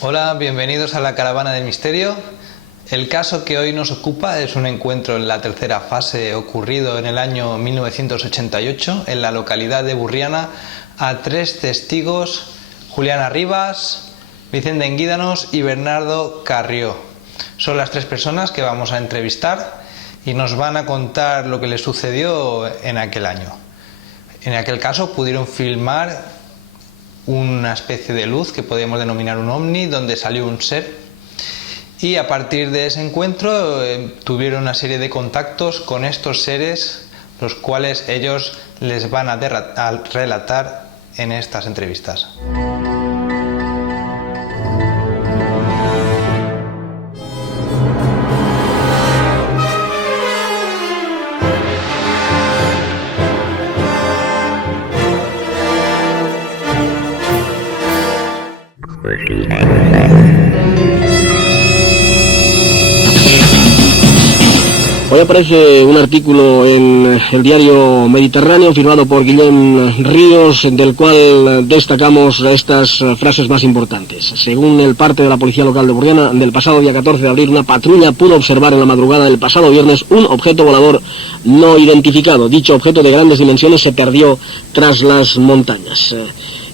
Hola, bienvenidos a la Caravana del Misterio. El caso que hoy nos ocupa es un encuentro en la tercera fase ocurrido en el año 1988 en la localidad de Burriana a tres testigos: Julián Arribas, Vicente Enguídanos y Bernardo Carrió. Son las tres personas que vamos a entrevistar y nos van a contar lo que les sucedió en aquel año. En aquel caso pudieron filmar una especie de luz que podemos denominar un ovni, donde salió un ser, y a partir de ese encuentro tuvieron una serie de contactos con estos seres, los cuales ellos les van a relatar en estas entrevistas. Hoy aparece un artículo en el diario Mediterráneo firmado por Guillem Ríos, del cual destacamos estas frases más importantes. Según el parte de la policía local de Burriana, del pasado día 14 de abril, una patrulla pudo observar en la madrugada del pasado viernes un objeto volador no identificado. Dicho objeto de grandes dimensiones se perdió tras las montañas.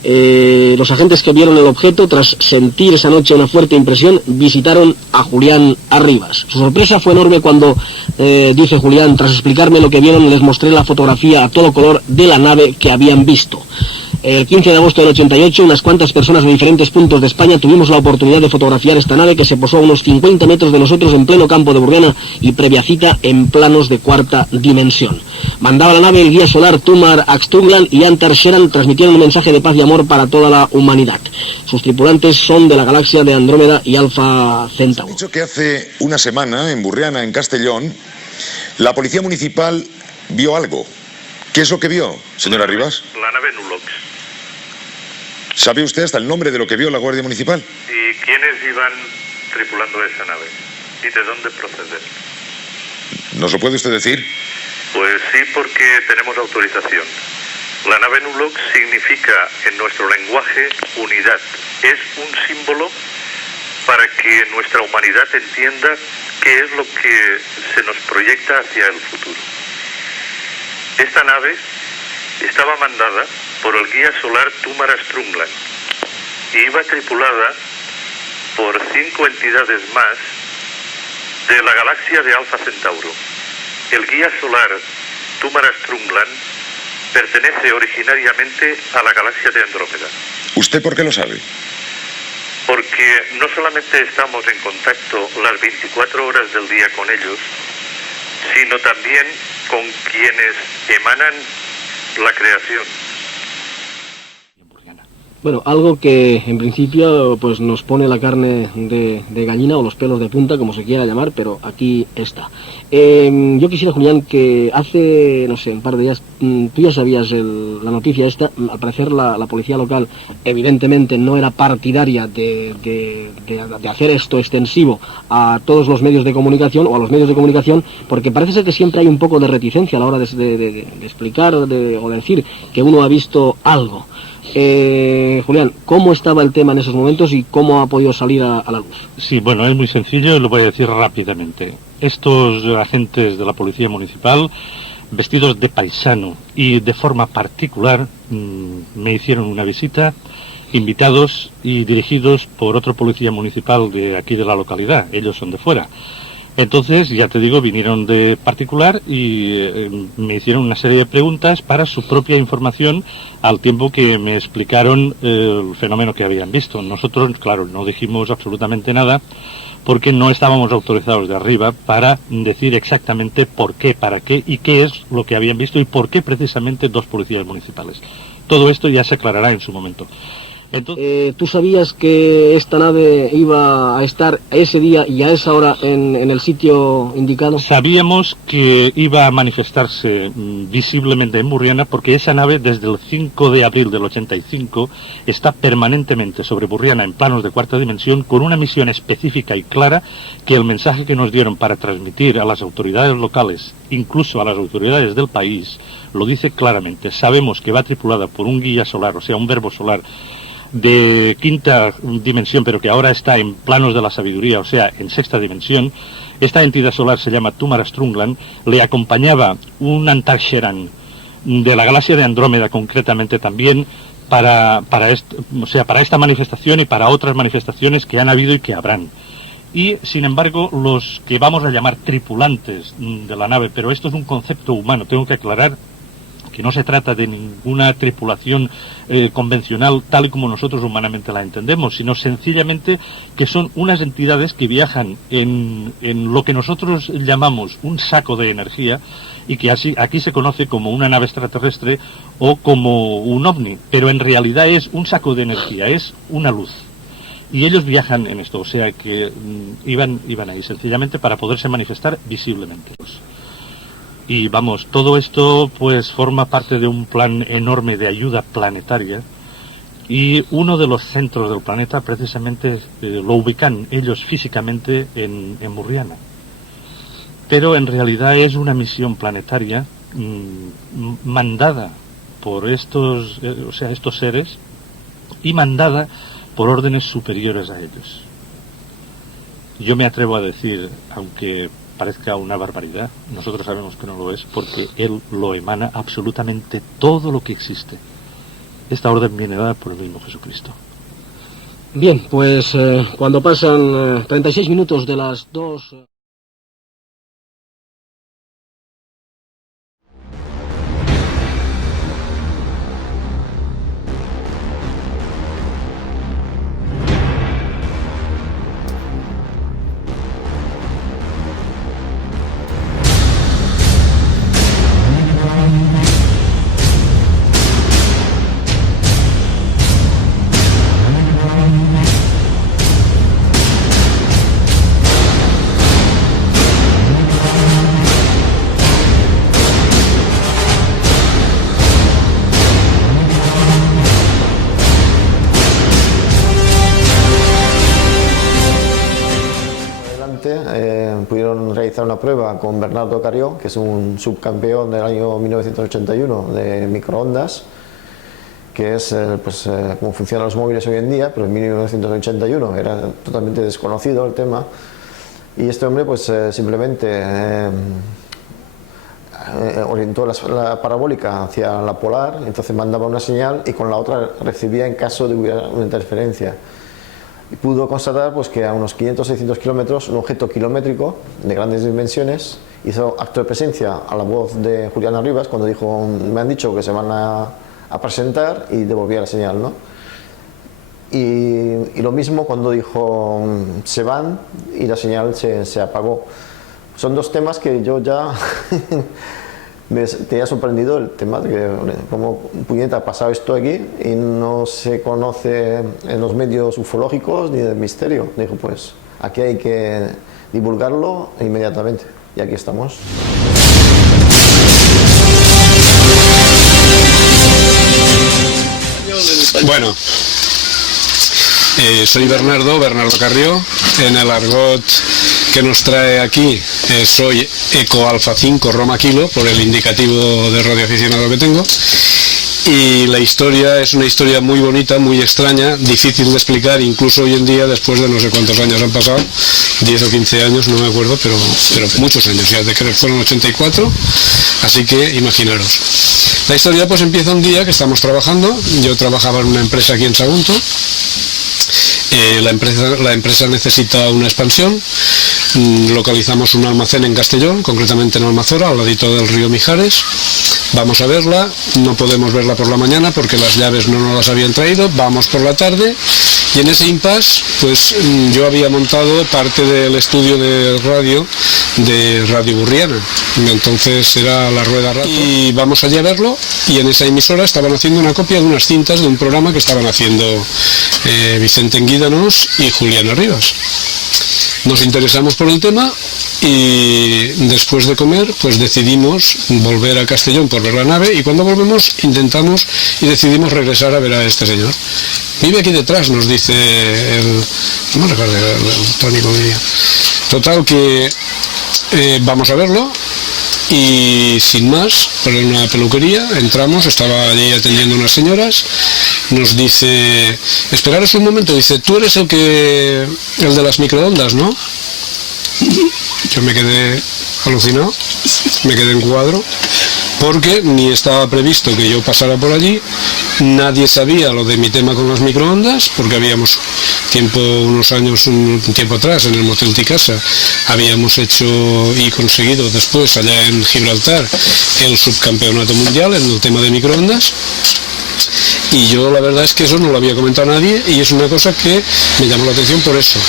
Los agentes que vieron el objeto, tras sentir esa noche una fuerte impresión, visitaron a Julián Arribas. Su sorpresa fue enorme cuando, dice Julián, tras explicarme lo que vieron, les mostré la fotografía a todo color de la nave que habían visto. El 15 de agosto del 88, unas cuantas personas de diferentes puntos de España tuvimos la oportunidad de fotografiar esta nave que se posó a unos 50 metros de nosotros en pleno campo de Burriana y previa cita en planos de cuarta dimensión. Mandaba la nave el guía solar Tumar Axtunglan y Antar Sheran, transmitieron un mensaje de paz y amor para toda la humanidad. Sus tripulantes son de la galaxia de Andrómeda y Alfa Centauro. Dicho que hace una semana en Burriana, en Castellón, la policía municipal vio algo. ¿Qué es lo que vio, señor Arribas? La nave Nulox. ¿Sabe usted hasta el nombre de lo que vio la Guardia Municipal? ¿Y quiénes iban tripulando esa nave? ¿Y de dónde proceden? ¿Nos lo puede usted decir? Pues sí, porque tenemos autorización. La nave Nulox significa en nuestro lenguaje unidad. Es un símbolo para que nuestra humanidad entienda qué es lo que se nos proyecta hacia el futuro. Esta nave estaba mandada por el guía solar Tumar Axtunglan y iba tripulada por 5 entidades más de la galaxia de Alfa Centauro. El guía solar Tumar Axtunglan pertenece originariamente a la galaxia de Andrómeda. ¿Usted por qué lo sabe? Porque no solamente estamos en contacto las 24 horas del día con ellos, sino también con quienes emanan la creación. Bueno, algo que en principio pues nos pone la carne de gallina o los pelos de punta, como se quiera llamar, pero aquí está. Yo quisiera, Julián, que hace, no sé, un par de días, tú ya sabías la noticia esta. Al parecer la policía local evidentemente no era partidaria de hacer esto extensivo a todos los medios de comunicación o a los medios de comunicación, porque parece ser que siempre hay un poco de reticencia a la hora de explicar o de decir que uno ha visto algo. Julián, ¿cómo estaba el tema en esos momentos y cómo ha podido salir a la luz? Sí, bueno, es muy sencillo y lo voy a decir rápidamente. Estos agentes de la policía municipal, vestidos de paisano y de forma particular, me hicieron una visita, invitados y dirigidos por otro policía municipal de aquí de la localidad. Ellos son de fuera. Entonces, ya te digo, vinieron de particular y me hicieron una serie de preguntas para su propia información, al tiempo que me explicaron el fenómeno que habían visto. Nosotros, claro, no dijimos absolutamente nada porque no estábamos autorizados de arriba para decir exactamente por qué, para qué y qué es lo que habían visto y por qué precisamente dos policías municipales. Todo esto ya se aclarará en su momento. Entonces, ¿tú sabías que esta nave iba a estar ese día y a esa hora en el sitio indicado? Sabíamos que iba a manifestarse visiblemente en Burriana porque esa nave desde el 5 de abril del 85 está permanentemente sobre Burriana en planos de cuarta dimensión con una misión específica y clara que el mensaje que nos dieron para transmitir a las autoridades locales, incluso a las autoridades del país, lo dice claramente. Sabemos que va tripulada por un guía solar, o sea, un verbo solar de quinta dimensión, pero que ahora está en planos de la sabiduría, o sea, en sexta dimensión. Esta entidad solar se llama Tumara Strungland. Le acompañaba un Antarsheran de la galaxia de Andrómeda, concretamente también, para esta manifestación y para otras manifestaciones que han habido y que habrán. Y, sin embargo, los que vamos a llamar tripulantes de la nave, pero esto es un concepto humano, tengo que aclarar que no se trata de ninguna tripulación convencional tal y como nosotros humanamente la entendemos, sino sencillamente que son unas entidades que viajan en lo que nosotros llamamos un saco de energía, y que aquí se conoce como una nave extraterrestre o como un ovni, pero en realidad es un saco de energía, es una luz. Y ellos viajan en esto, o sea que iban ahí sencillamente para poderse manifestar visiblemente. Y vamos, todo esto pues forma parte de un plan enorme de ayuda planetaria, y uno de los centros del planeta precisamente lo ubican ellos físicamente en Burriana. Pero en realidad es una misión planetaria mandada por estos seres, y mandada por órdenes superiores a ellos. Yo me atrevo a decir, aunque parezca una barbaridad, nosotros sabemos que no lo es, porque Él lo emana absolutamente todo lo que existe. Esta orden viene dada por el mismo Jesucristo. Bien, pues cuando pasan 36 minutos de las 2... Pudieron realizar una prueba con Bernardo Carrió, que es un subcampeón del año 1981 de microondas, que es cómo funcionan los móviles hoy en día, pero en 1981 era totalmente desconocido el tema. Y este hombre pues simplemente orientó la parabólica hacia la polar, entonces mandaba una señal y con la otra recibía en caso de hubiera una interferencia. Y pudo constatar pues, que a unos 500-600 kilómetros, un objeto kilométrico de grandes dimensiones hizo acto de presencia a la voz de Julián Arribas cuando dijo: me han dicho que se van a presentar, y devolvía la señal, ¿no? Y lo mismo cuando dijo se van, y la señal se apagó. Son dos temas que yo ya me ha sorprendido, el tema de que como puñeta ha pasado esto aquí y no se conoce en los medios ufológicos ni del misterio. Dijo, pues aquí hay que divulgarlo inmediatamente, y aquí estamos. Bueno, soy Bernardo Carrió. En el argot que nos trae aquí soy Eco Alfa 5 Roma Kilo, por el indicativo de radioaficionado que tengo. Y la historia es una historia muy bonita, muy extraña, difícil de explicar, incluso hoy en día, después de no sé cuántos años han pasado, 10 o 15 años, no me acuerdo, pero muchos años, ya de que fueron 84, así que imaginaros. La historia pues empieza un día que estamos trabajando. Yo trabajaba en una empresa aquí en Sagunto. La empresa necesita una expansión. Localizamos un almacén en Castellón, concretamente en Almazora, al ladito del río Mijares. Vamos a verla, no podemos verla por la mañana porque las llaves no nos las habían traído. Vamos por la tarde, y en ese impasse pues yo había montado parte del estudio de Radio Burriana. Entonces era la rueda rato, y vamos allí a verlo, y en esa emisora estaban haciendo una copia de unas cintas de un programa que estaban haciendo Vicente Enguídanos y Julián Arribas. Nos interesamos por el tema, y después de comer pues decidimos volver a Castellón por ver la nave, y cuando volvemos intentamos y decidimos regresar a ver a este señor. Vive aquí detrás, nos dice no me recuerdo el tónico medio. Total que vamos a verlo, y sin más, por una peluquería entramos, estaba allí atendiendo unas señoras, nos dice, esperaros un momento, dice, tú eres el de las microondas, ¿no? Yo me quedé alucinado, me quedé en cuadro, porque ni estaba previsto que yo pasara por allí, nadie sabía lo de mi tema con las microondas, porque habíamos un tiempo atrás, en el Motel Ticasa, habíamos hecho y conseguido después, allá en Gibraltar, el subcampeonato mundial en el tema de microondas. Y yo la verdad es que eso no lo había comentado a nadie y es una cosa que me llamó la atención por eso.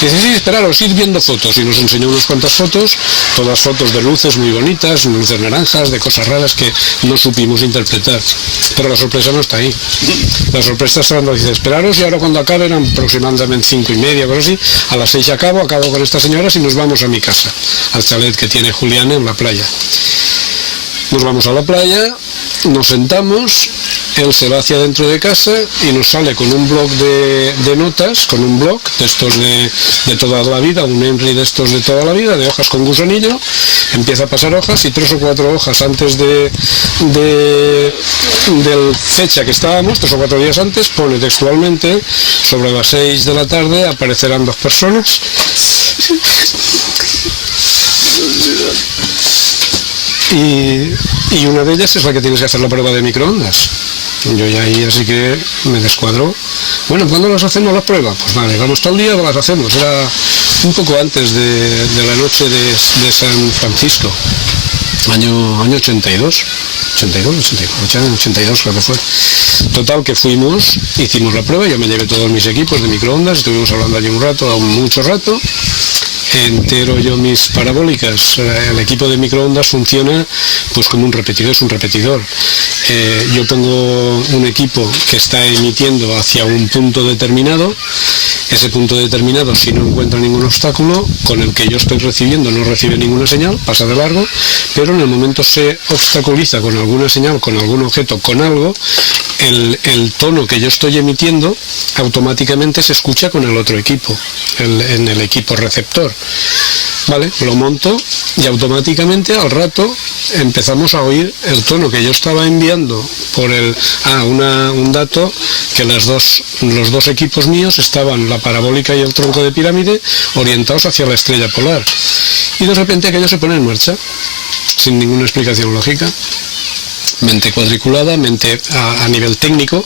Dice, sí, esperaros, ir viendo fotos, y nos enseñó unas cuantas fotos, todas fotos de luces muy bonitas, luces naranjas, de cosas raras que no supimos interpretar. Pero la sorpresa no está ahí. La sorpresa está cuando dice, esperaros, y ahora cuando acabe, eran aproximadamente 5:30, cosas así, a las 6 acabo con estas señoras y nos vamos a mi casa, al chalet que tiene Julián en la playa. Nos vamos a la playa, nos sentamos, él se va hacia dentro de casa y nos sale con un bloc de notas, con un bloc de estos de toda la vida, un Henry de estos de toda la vida, de hojas con gusanillo, empieza a pasar hojas y 3 o 4 hojas antes de fecha que estábamos, 3 o 4 días antes, pone textualmente, sobre las 6 de la tarde aparecerán 2 personas. Y una de ellas es la que tienes que hacer la prueba de microondas. Yo ya ahí así que me descuadró. Bueno, ¿cuándo las hacemos las pruebas? Pues vale, vamos todo el día, las hacemos. Era un poco antes de la noche de San Francisco, año 82 creo que fue. Total que fuimos, hicimos la prueba, yo me llevé todos mis equipos de microondas, estuvimos hablando allí un rato, mucho rato. Entero yo mis parabólicas, el equipo de microondas funciona pues como un repetidor, es un repetidor. Yo pongo un equipo que está emitiendo hacia un punto determinado, ese punto determinado, si no encuentra ningún obstáculo, con el que yo estoy recibiendo no recibe ninguna señal, pasa de largo, pero en el momento se obstaculiza con alguna señal, con algún objeto, con algo, el tono que yo estoy emitiendo automáticamente se escucha con el otro equipo, en el equipo receptor. Vale, lo monto y automáticamente al rato empezamos a oír el tono que yo estaba enviando por un dato que los dos equipos míos estaban, la parabólica y el tronco de pirámide, orientados hacia la estrella polar. Y de repente aquello se pone en marcha, sin ninguna explicación lógica, mente cuadriculada, mente a nivel técnico,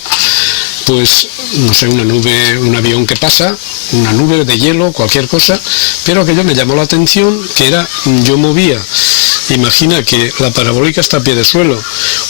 pues no sé, una nube, un avión que pasa, una nube de hielo, cualquier cosa, pero aquello me llamó la atención, que yo movía, imagina que la parabólica está a pie de suelo,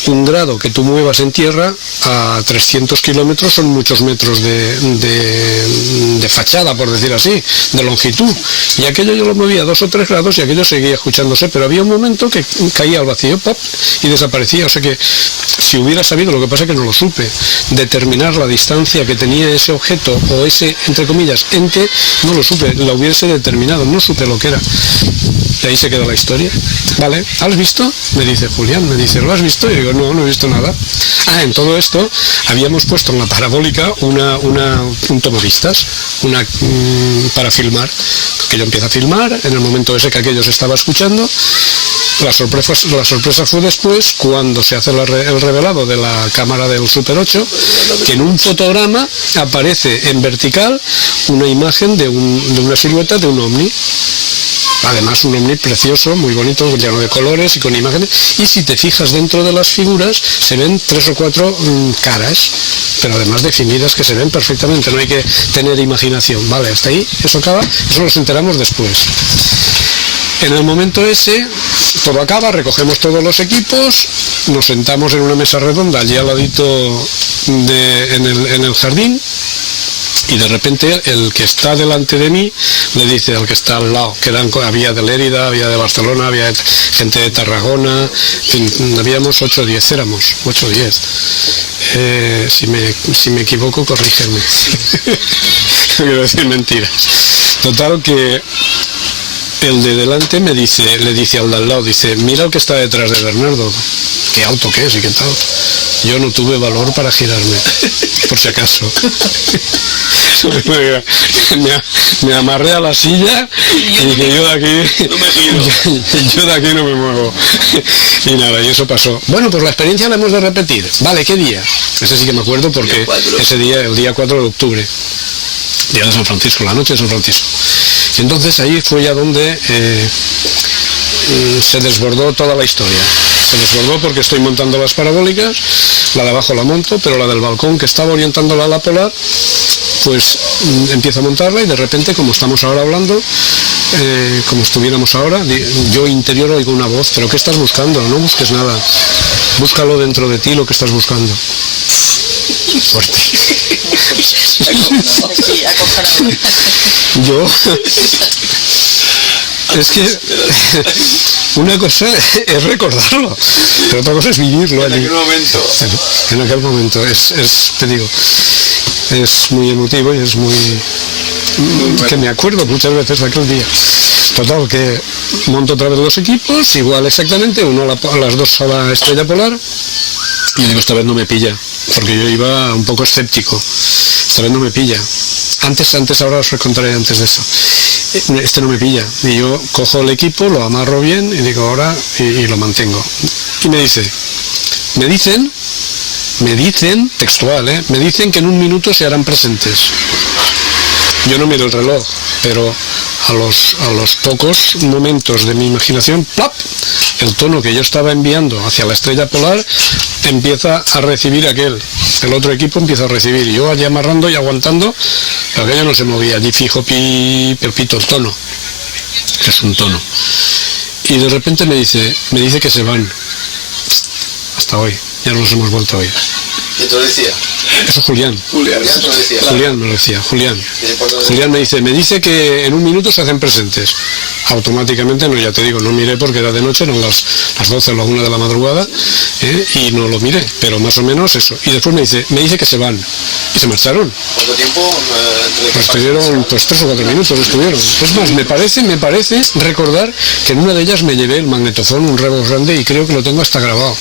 1 grado que tú muevas en tierra a 300 kilómetros son muchos metros de fachada, por decir así, de longitud, y aquello yo lo movía 2 o 3 grados y aquello seguía escuchándose, pero había un momento que caía al vacío, ¡pop!, y desaparecía. O sea que si hubiera sabido, lo que pasa es que no lo supe, determinar la distancia que tenía ese objeto o ese, entre comillas, ente, no lo supe, la hubiese determinado, no supe lo que era. Y ahí se queda la historia. Vale, ¿has visto? Me dice Julián, ¿lo has visto? Y digo, no he visto nada. En todo esto habíamos puesto en la parabólica un tomavistas, para filmar, que yo empiezo a filmar, en el momento ese que aquello se estaba escuchando. La sorpresa fue después, cuando se hace el revelado de la cámara del Super 8, que en un fotograma aparece en vertical una imagen de una silueta de un ovni. Además, un ovni precioso, muy bonito, lleno de colores y con imágenes. Y si te fijas dentro de las figuras, se ven 3 o 4 caras, pero además definidas, que se ven perfectamente. No hay que tener imaginación. Vale, hasta ahí, eso acaba, eso nos enteramos después. En el momento ese, todo acaba, recogemos todos los equipos, nos sentamos en una mesa redonda allí al ladito en el jardín, y de repente el que está delante de mí le dice al que está al lado, había de Lérida, había de Barcelona, había gente de Tarragona, en fin, habíamos 8 o 10, éramos 8 o 10. Si me equivoco, corrígeme. No quiero decir mentiras. Total que el de delante le dice al de al lado, dice, mira el que está detrás de Bernardo, qué alto que es y qué tal. Yo no tuve valor para girarme, por si acaso. Me amarré a la silla y dije, yo de aquí no me muevo. Y nada, y eso pasó. Bueno, pues la experiencia la hemos de repetir. Vale, ¿qué día? Ese sí que me acuerdo porque ese día, el día 4 de octubre, día de San Francisco, la noche de San Francisco. Y entonces ahí fue ya donde se desbordó toda la historia. Se desbordó porque estoy montando las parabólicas, la de abajo la monto, pero la del balcón que estaba orientándola a la polar, pues empiezo a montarla y de repente, como estamos ahora hablando, como estuviéramos ahora, yo interior oigo una voz, pero ¿qué estás buscando? No busques nada, búscalo dentro de ti lo que estás buscando. Fuerte. Yo... Es que una cosa es recordarlo, pero otra cosa es vivirlo allí. En aquel momento, te digo, es muy emotivo y es muy que me acuerdo muchas veces de aquel día. Total, que monto otra vez dos equipos, igual exactamente, uno a las 2 a la estrella polar, y yo digo, esta vez no me pilla, porque yo iba un poco escéptico, esta vez no me pilla. Antes ahora os contaré antes de eso. Este no me pilla, y yo cojo el equipo, lo amarro bien y digo ahora y lo mantengo. Y me dicen textual, me dicen que en 1 minuto se harán presentes. Yo no miro el reloj, pero a los pocos momentos de mi imaginación, ¡plap!, el tono que yo estaba enviando hacia la estrella polar empieza a recibir el otro equipo empieza a recibir, y yo allí amarrando y aguantando, pero aquello no se movía, allí fijo pito el tono, que es un tono, y de repente me dice que se van, hasta hoy, ya no los hemos vuelto a oír. ¿Quién te lo decía? Eso Julián. Julián me lo decía. Julián me dice que en 1 minuto se hacen presentes. Automáticamente, no, ya te digo, no miré porque era de noche, eran las 12 o la 1 de la madrugada, y no lo miré, pero más o menos eso. Y después me dice que se van. Y se marcharon. ¿Cuánto tiempo? Estuvieron pues 3 o 4 minutos estuvieron. Es más, me parece recordar que en una de ellas me llevé el magnetofón, un Revox grande, y creo que lo tengo hasta grabado.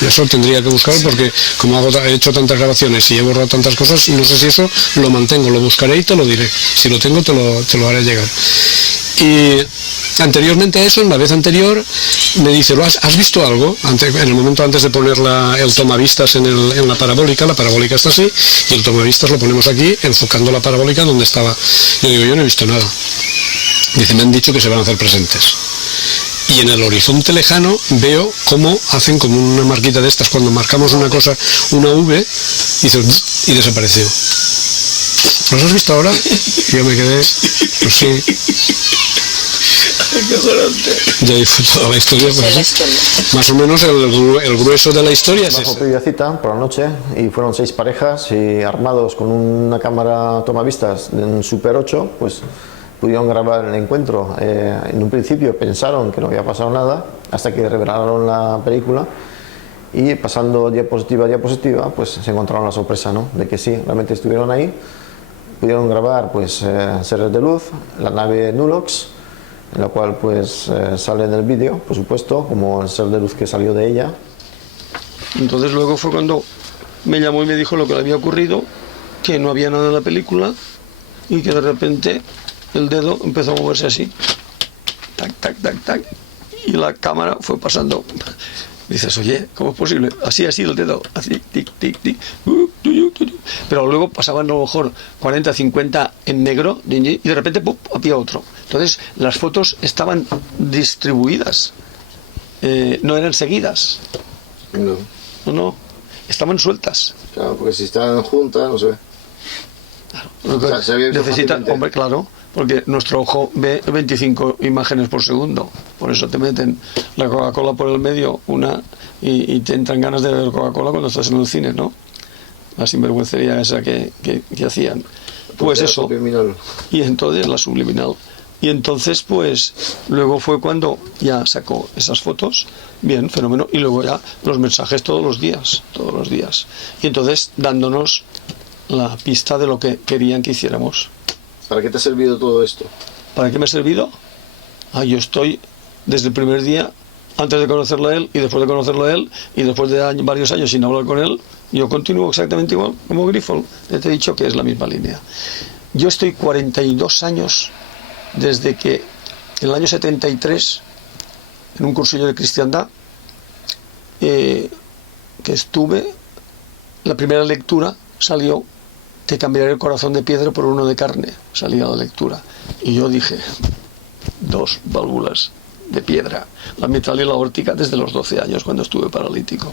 Y eso tendría que buscarlo porque como he hecho tantas grabaciones y he borrado tantas cosas, no sé si eso lo mantengo, lo buscaré y te lo diré. Si lo tengo te lo haré llegar. Y anteriormente a eso, en la vez anterior, me dice, ¿has visto algo? En el momento antes de poner el tomavistas en la parabólica está así, y el tomavistas lo ponemos aquí, enfocando la parabólica donde estaba. Yo digo, yo no he visto nada. Dice, me han dicho que se van a hacer presentes. Y en el horizonte lejano veo cómo hacen como una marquita de estas, cuando marcamos una cosa, una V, y desapareció. ¿Los has visto ahora? Y yo me quedé, pues sí. Y ahí fue toda la historia, pues, más o menos el grueso de la historia es bajo previa cita por la noche, y fueron 6 parejas y armados con una cámara tomavistas en Super 8, pues pudieron grabar el encuentro. En un principio pensaron que no había pasado nada, hasta que revelaron la película, y pasando diapositiva a diapositiva, pues se encontraron la sorpresa, ¿no?, de que sí, realmente estuvieron ahí. Pudieron grabar pues seres de luz, la nave Nulox, en la cual pues sale en el vídeo, por supuesto, como el ser de luz que salió de ella. Entonces luego fue cuando me llamó y me dijo lo que le había ocurrido, que no había nada en la película y que de repente el dedo empezó a moverse así, tac, tac, tac, tac, y la cámara fue pasando. Dices, oye, ¿cómo es posible? Así el dedo, así, tic, tic, tic, pero luego pasaban a lo mejor 40, 50 en negro, y de repente ¡pum!, había otro. Entonces las fotos estaban distribuidas, no eran seguidas. No, estaban sueltas. Claro, porque si estaban juntas, no sé. Claro, necesita, hombre, claro, porque nuestro ojo ve 25 imágenes por segundo, por eso te meten la Coca-Cola por el medio, y te entran ganas de beber Coca-Cola cuando estás en el cine, ¿no? La sinvergüencería esa que hacían. Pues eso. Subliminal. Y entonces la subliminal. Y entonces, pues, luego fue cuando ya sacó esas fotos, bien, fenómeno, y luego ya los mensajes todos los días. Y entonces dándonos la pista de lo que querían que hiciéramos. ¿Para qué te ha servido todo esto? ¿Para qué me ha servido? Yo estoy desde el primer día, antes de conocerlo a él, y después de conocerlo a él, y después de varios años sin hablar con él, yo continúo exactamente igual como Grifol. Ya te he dicho que es la misma línea. Yo estoy 42 años desde que en el año 73, en un cursillo de cristiandad, que estuve, la primera lectura salió: te cambiaré el corazón de piedra por uno de carne. Salía la lectura. Y yo dije, 2 válvulas de piedra, la mitral y la aórtica, desde los 12 años, cuando estuve paralítico.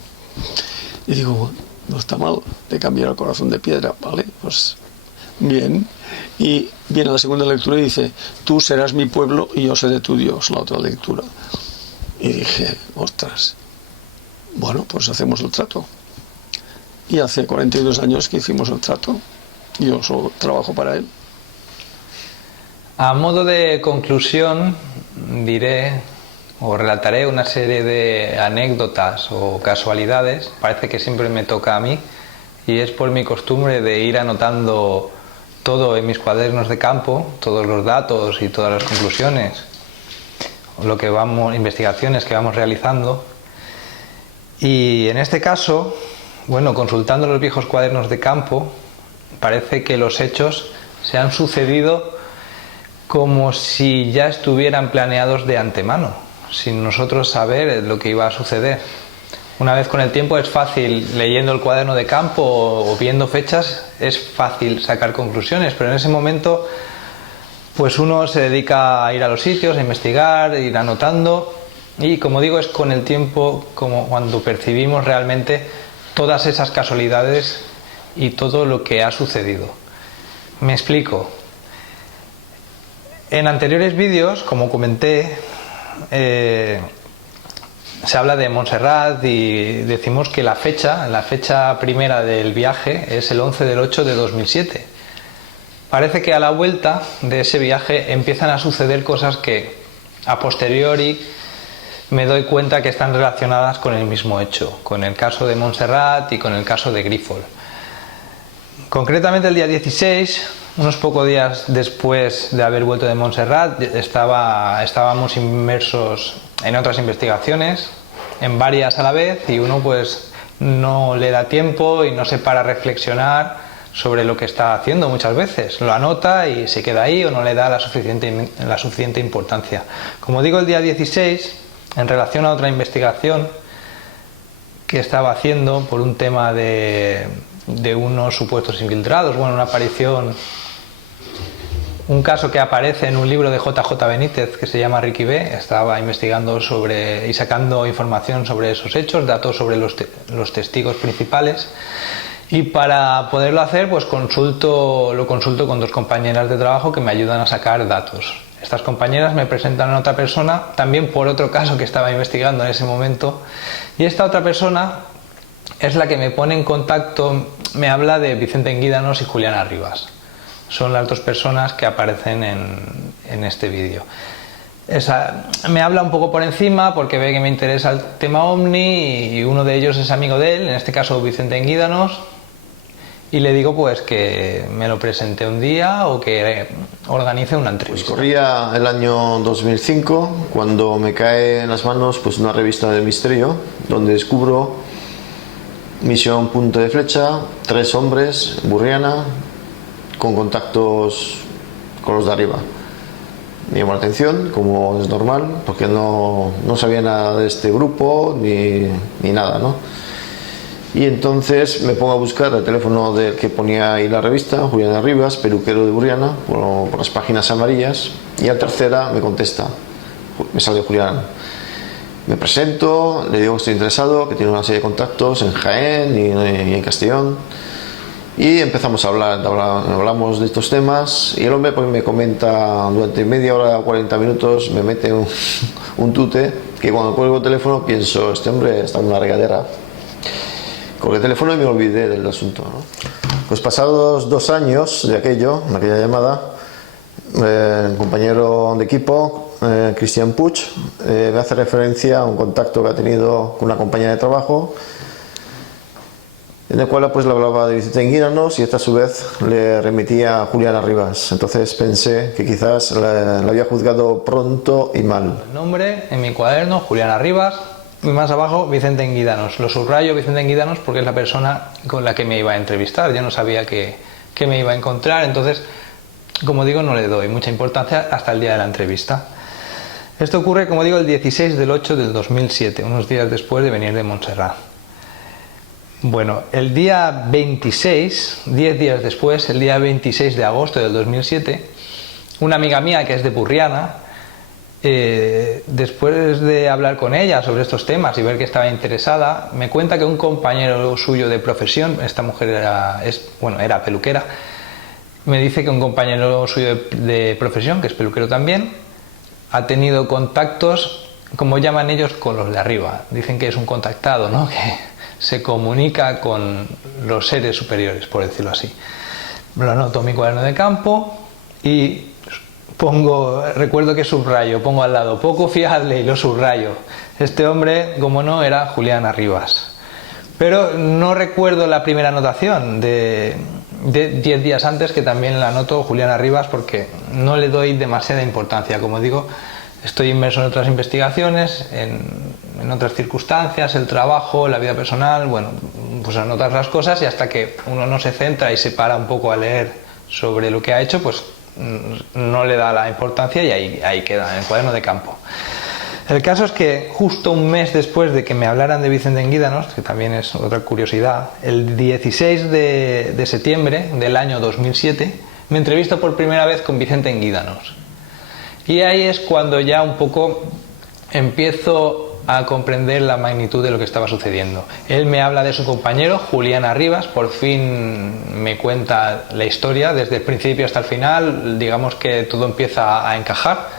Y digo, no está mal, te cambiaré el corazón de piedra, ¿vale? Pues bien. Y viene la segunda lectura y dice, tú serás mi pueblo y yo seré tu Dios, la otra lectura. Y dije, ostras, bueno, pues hacemos el trato. Y hace 42 años que hicimos el trato. Yo solo trabajo para él. A modo de conclusión, diré o relataré una serie de anécdotas o casualidades. Parece que siempre me toca a mí, y es por mi costumbre de ir anotando todo en mis cuadernos de campo, todos los datos y todas las conclusiones, investigaciones que vamos realizando. Y en este caso, bueno, consultando los viejos cuadernos de campo, parece que los hechos se han sucedido como si ya estuvieran planeados de antemano, sin nosotros saber lo que iba a suceder. Una vez con el tiempo es fácil, leyendo el cuaderno de campo o viendo fechas, es fácil sacar conclusiones, pero en ese momento pues uno se dedica a ir a los sitios, a investigar, ir anotando, y como digo, es con el tiempo como cuando percibimos realmente todas esas casualidades y todo lo que ha sucedido. Me explico. En anteriores vídeos, como comenté, se habla de Montserrat y decimos que la fecha primera del viaje es el 11 del 8 de 2007. Parece que a la vuelta de ese viaje empiezan a suceder cosas que a posteriori me doy cuenta que están relacionadas con el mismo hecho, con el caso de Montserrat y con el caso de Grífol. Concretamente el día 16, unos pocos días después de haber vuelto de Montserrat, estábamos inmersos en otras investigaciones, en varias a la vez, y uno pues no le da tiempo y no se para a reflexionar sobre lo que está haciendo muchas veces. Lo anota y se queda ahí o no le da la suficiente importancia. Como digo, el día 16, en relación a otra investigación que estaba haciendo por un tema de unos supuestos infiltrados, bueno, una aparición, un caso que aparece en un libro de JJ Benítez que se llama Ricky B. Estaba investigando y sacando información sobre esos hechos, datos sobre los testigos principales, y para poderlo hacer pues lo consulto con 2 compañeras de trabajo que me ayudan a sacar datos. Estas compañeras me presentan a otra persona, también por otro caso que estaba investigando en ese momento, y esta otra persona es la que me pone en contacto, me habla de Vicente Enguídanos y Julián Arribas. Son las 2 personas que aparecen en este vídeo. Me habla un poco por encima porque ve que me interesa el tema OVNI y uno de ellos es amigo de él, en este caso Vicente Enguídanos, y le digo pues que me lo presente un día o que organice una entrevista. Pues corría el año 2005 cuando me cae en las manos pues una revista del misterio donde descubro Misión Punta de Flecha, 3 hombres, Burriana, con contactos con los de arriba. Me llamó la atención, como es normal, porque no sabía nada de este grupo ni nada, ¿no? Y entonces me pongo a buscar el teléfono del que ponía ahí la revista, Julián Arribas, peluquero de Burriana, por las páginas amarillas, y al tercera me contesta, me sale Julián. Me presento, le digo que estoy interesado, que tiene una serie de contactos en Jaén y en Castellón, y empezamos a hablar, hablamos de estos temas, y el hombre pues me comenta durante media hora, 40 minutos, me mete un tute, que cuando cuelgo el teléfono pienso, este hombre está en una regadera. Colgué el teléfono y me olvidé del asunto, ¿no? Pues pasados 2 años de aquella llamada, el compañero de equipo, Cristian Puig, me hace referencia a un contacto que ha tenido con una compañera de trabajo, en el cual pues le hablaba de Vicente Enguídanos y esta a su vez le remitía a Julián Arribas. Entonces pensé que quizás la había juzgado pronto y mal. El nombre en mi cuaderno, Julián Arribas, y más abajo Vicente Enguídanos. Lo subrayo Vicente Enguídanos porque es la persona con la que me iba a entrevistar. Yo no sabía que me iba a encontrar, entonces como digo, no le doy mucha importancia hasta el día de la entrevista. Esto ocurre, como digo, el 16 del 8 del 2007, unos días después de venir de Montserrat. Bueno, el día 26, 10 días después, el día 26 de agosto del 2007, una amiga mía que es de Burriana, después de hablar con ella sobre estos temas y ver que estaba interesada, me cuenta que un compañero suyo de profesión, esta mujer era peluquera, me dice que un compañero suyo de profesión, que es peluquero también, ha tenido contactos, como llaman ellos, con los de arriba. Dicen que es un contactado, ¿no? Que se comunica con los seres superiores, por decirlo así. Lo anoto en mi cuaderno de campo y recuerdo que subrayo, pongo al lado, poco fiable, y lo subrayo. Este hombre, como no, era Julián Arribas. Pero no recuerdo la primera anotación de 10 días antes, que también la anoto Julián Arribas, porque no le doy demasiada importancia. Como digo, estoy inmerso en otras investigaciones, en otras circunstancias, el trabajo, la vida personal, bueno, pues anotar las cosas, y hasta que uno no se centra y se para un poco a leer sobre lo que ha hecho, pues no le da la importancia y ahí queda, en el cuaderno de campo. El caso es que justo un mes después de que me hablaran de Vicente Enguídanos, que también es otra curiosidad, el 16 de septiembre del año 2007, me entrevisto por primera vez con Vicente Enguídanos. Y ahí es cuando ya un poco empiezo a comprender la magnitud de lo que estaba sucediendo. Él me habla de su compañero, Julián Arribas, por fin me cuenta la historia desde el principio hasta el final, digamos que todo empieza a encajar.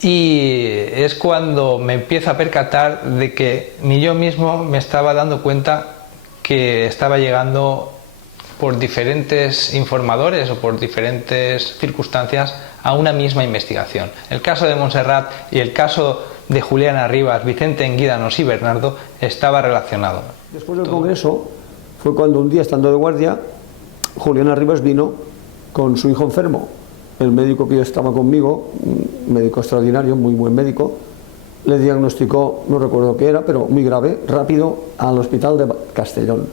Y es cuando me empiezo a percatar de que ni yo mismo me estaba dando cuenta que estaba llegando por diferentes informadores o por diferentes circunstancias a una misma investigación. El caso de Montserrat y el caso de Julián Arribas, Vicente Enguídanos y Bernardo estaba relacionado. Después del congreso fue cuando un día, estando de guardia, Julián Arribas vino con su hijo enfermo. El médico que estaba conmigo, un médico extraordinario, muy buen médico, le diagnosticó, no recuerdo qué era, pero muy grave, rápido al hospital de Castellón.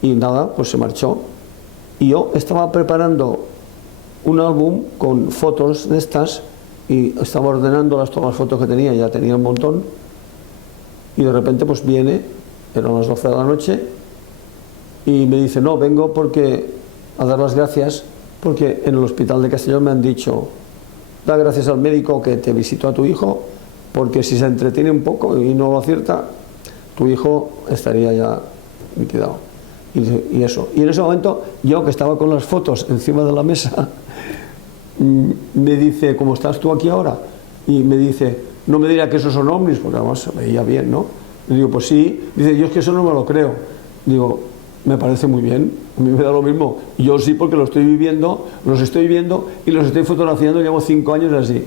Y nada, pues se marchó. Y yo estaba preparando un álbum con fotos de estas y estaba ordenando todas las fotos que tenía, ya tenía un montón, y de repente pues viene, eran las 12 de la noche, y me dice, no, vengo a dar las gracias, porque en el hospital de Castellón me han dicho, da gracias al médico que te visitó a tu hijo, porque si se entretiene un poco y no lo acierta, tu hijo estaría ya liquidado. Y eso. Y en ese momento, yo que estaba con las fotos encima de la mesa, me dice, ¿cómo estás tú aquí ahora? Y me dice, no me dirá que esos son ovnis, porque además se veía bien, ¿no? Le digo, pues sí. Dice, yo es que eso no me lo creo. Digo, me parece muy bien, a mí me da lo mismo. Yo sí, porque los estoy viendo y los estoy fotografiando, llevo 5 años así.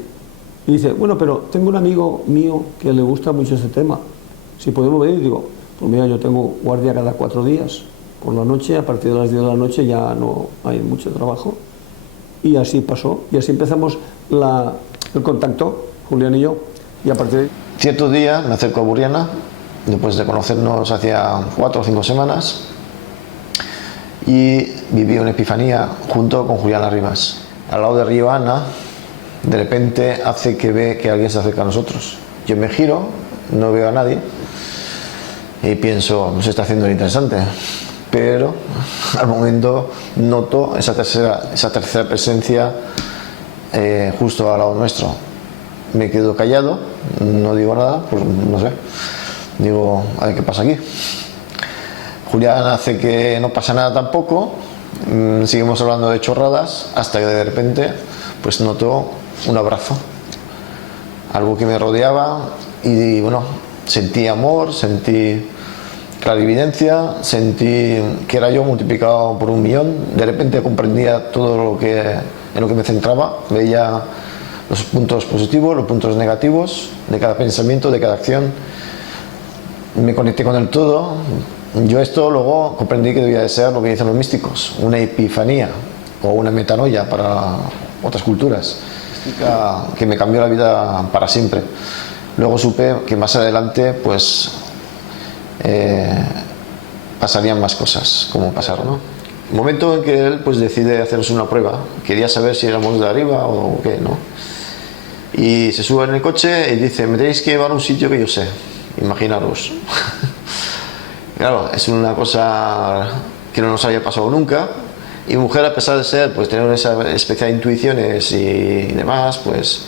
Y dice, bueno, pero tengo un amigo mío que le gusta mucho ese tema. Si podemos venir, digo, pues mira, yo tengo guardia cada 4 días. Por la noche, a partir de las 10 de la noche ya no hay mucho trabajo. Y así pasó, y así empezamos el contacto, Julián y yo, y a partir de... Cierto día me acerco a Burriana, después de conocernos hacía 4 o 5 semanas, y viví una epifanía junto con Julián Arribas. Al lado de Río Ana, de repente hace que ve que alguien se acerca a nosotros. Yo me giro, no veo a nadie, y pienso, se está haciendo interesante. Pero al momento noto esa tercera presencia justo al lado nuestro. Me quedo callado, no digo nada, pues no sé. Digo, a ver qué pasa aquí. Julián hace que no pasa nada tampoco, seguimos hablando de chorradas, hasta que de repente pues noto un abrazo. Algo que me rodeaba y bueno, sentí amor, sentí clarividencia, sentí que era yo multiplicado por 1.000.000. De repente comprendía todo en lo que me centraba, veía los puntos positivos, los puntos negativos de cada pensamiento, de cada acción. Me conecté con el todo. Yo esto luego comprendí que debía de ser lo que dicen los místicos, una epifanía o una metanoia para otras culturas, que me cambió la vida para siempre. Luego supe que más adelante pues pasarían más cosas, como pasaron, ¿no? El momento en que él pues decide hacernos una prueba, quería saber si éramos de arriba o qué, ¿no? Y se sube en el coche y dice, me tenéis que llevar a un sitio que yo sé, imaginaros. Claro, es una cosa que no nos había pasado nunca. Y mi mujer, a pesar de ser, pues tener esa especie de intuiciones y demás, pues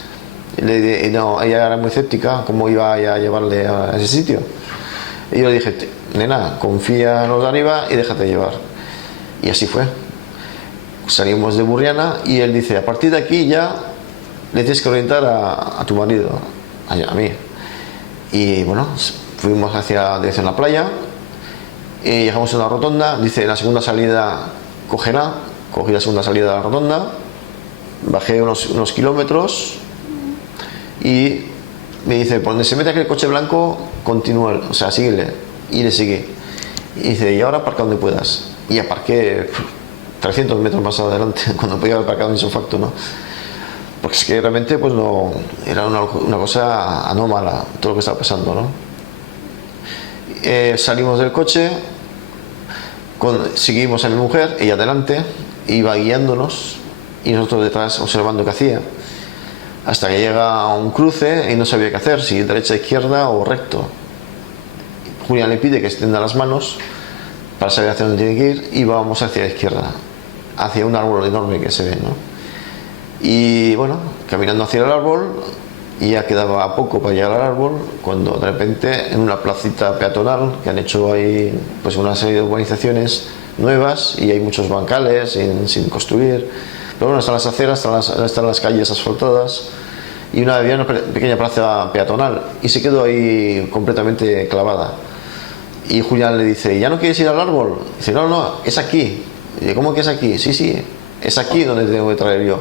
no, ella era muy escéptica cómo iba a llevarle a ese sitio. Y yo le dije, nena, confía en los de arriba y déjate llevar. Y así fue. Salimos de Burriana y él dice, a partir de aquí ya le tienes que orientar a tu marido, a mí. Y bueno, fuimos hacia dirección a la playa y llegamos a una rotonda. Dice, en la segunda salida cógela. Cogí la segunda salida de la rotonda, bajé unos kilómetros y me dice, por donde se mete aquel coche blanco, continúa, o sea, síguele. Y le seguí. Y dice, y ahora aparca donde puedas. Y aparqué 300 metros más adelante, cuando podía haber aparcado en isofacto, ¿no? Porque es que realmente pues no, era una cosa anómala todo lo que estaba pasando, ¿no? Salimos del coche, seguimos a mi mujer, ella adelante, iba guiándonos y nosotros detrás observando qué hacía, hasta que llega a un cruce y no sabía qué hacer, si derecha, izquierda o recto. Julián le pide que extienda las manos para saber hacia dónde tiene que ir y vamos hacia la izquierda, hacia un árbol enorme que se ve, ¿no? Y bueno, caminando hacia el árbol, y ya quedaba poco para llegar al árbol, cuando de repente en una placita peatonal que han hecho ahí pues una serie de urbanizaciones nuevas y hay muchos bancales sin construir, pero bueno, están las aceras, están las calles asfaltadas y había una pequeña plaza peatonal y se quedó ahí completamente clavada. Y Julián le dice, ¿ya no quieres ir al árbol? Dice, no, es aquí. Y dice, ¿cómo que es aquí? Sí, es aquí donde tengo que traer yo.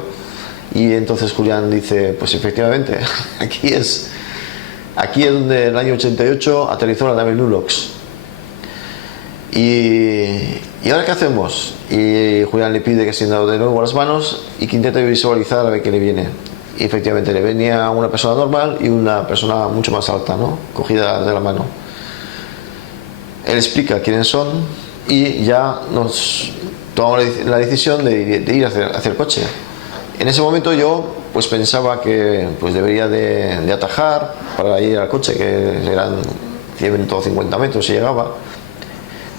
Y entonces Julián dice, pues efectivamente, aquí es donde en el año 88 aterrizó la nave Nulox. ¿Y ahora qué hacemos? Y Julián le pide que extienda de nuevo las manos y que intente visualizar a ver qué le viene. Y efectivamente le venía una persona normal y una persona mucho más alta, ¿no? Cogida de la mano. Él explica quiénes son y ya nos tomamos la decisión de ir hacia el coche. En ese momento yo pues pensaba que pues debería de atajar para ir al coche, que eran 150 metros si llegaba.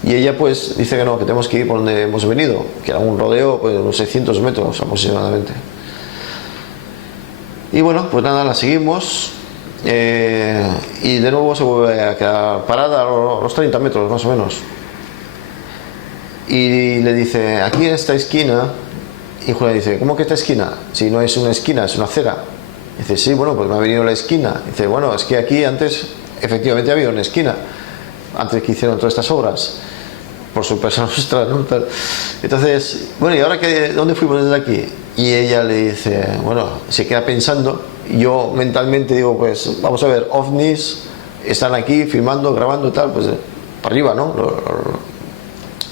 Y ella pues dice que no, que tenemos que ir por donde hemos venido, que era un rodeo pues, de unos 600 metros aproximadamente. Y bueno, pues nada, la seguimos y de nuevo se vuelve a quedar parada a los 30 metros más o menos. Y le dice, aquí en esta esquina. Y Julián dice, ¿cómo que esta esquina? Si no es una esquina, es una acera. Dice, sí, bueno, pues me ha venido la esquina. Dice, bueno, es que aquí antes efectivamente había una esquina, antes que hicieron todas estas obras, por sorpresa nuestra, ¿no? Entonces, bueno, ¿y ahora dónde fuimos desde aquí? Y ella le dice, bueno, se queda pensando. Yo mentalmente digo, pues vamos a ver, ovnis están aquí filmando, grabando y tal, pues para arriba, ¿no?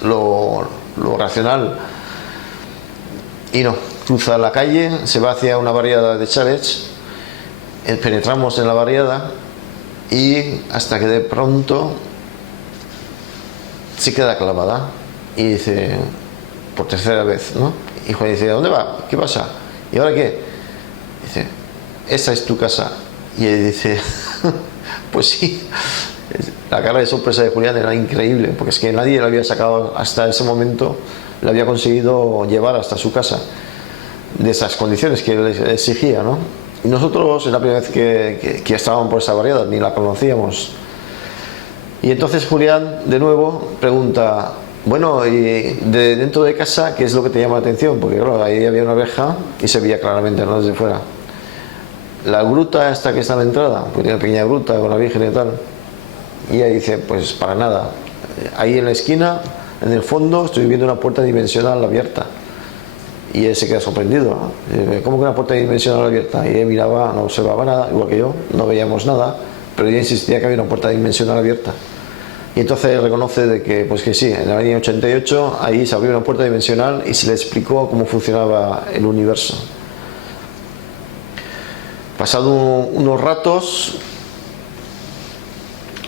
Lo racional. Y no, cruza la calle, se va hacia una barriada de chalets, penetramos en la barriada y hasta que de pronto se queda clavada y dice, por tercera vez, ¿no? Y Juan dice, ¿dónde va? ¿Qué pasa? ¿Y ahora qué? Dice, esa es tu casa. Y él dice, pues sí. La cara de sorpresa de Julián era increíble, porque es que nadie le había sacado hasta ese momento, le había conseguido llevar hasta su casa de esas condiciones que le exigía, ¿no? Y nosotros es la primera vez que estábamos por esa barriada, ni la conocíamos. Y entonces Julián de nuevo pregunta, bueno, y de dentro de casa, ¿qué es lo que te llama la atención? Porque claro, ahí había una reja y se veía claramente, ¿no? Desde fuera. La gruta esta que está en la entrada, pues tiene una pequeña gruta con la Virgen y tal. Y ella dice, pues para nada. Ahí en la esquina, en el fondo, estoy viendo una puerta dimensional abierta. Y él se queda sorprendido, ¿no? ¿Cómo que una puerta dimensional abierta? Y él miraba, no observaba nada, igual que yo, no veíamos nada, pero ella insistía que había una puerta dimensional abierta. Y entonces él reconoce de que, pues que sí, en el año 88 ahí se abrió una puerta dimensional y se le explicó cómo funcionaba el universo. Pasado unos ratos,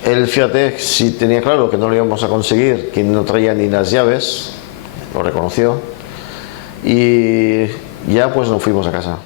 él, fíjate, si tenía claro que no lo íbamos a conseguir, que no traía ni las llaves, lo reconoció y ya pues nos fuimos a casa.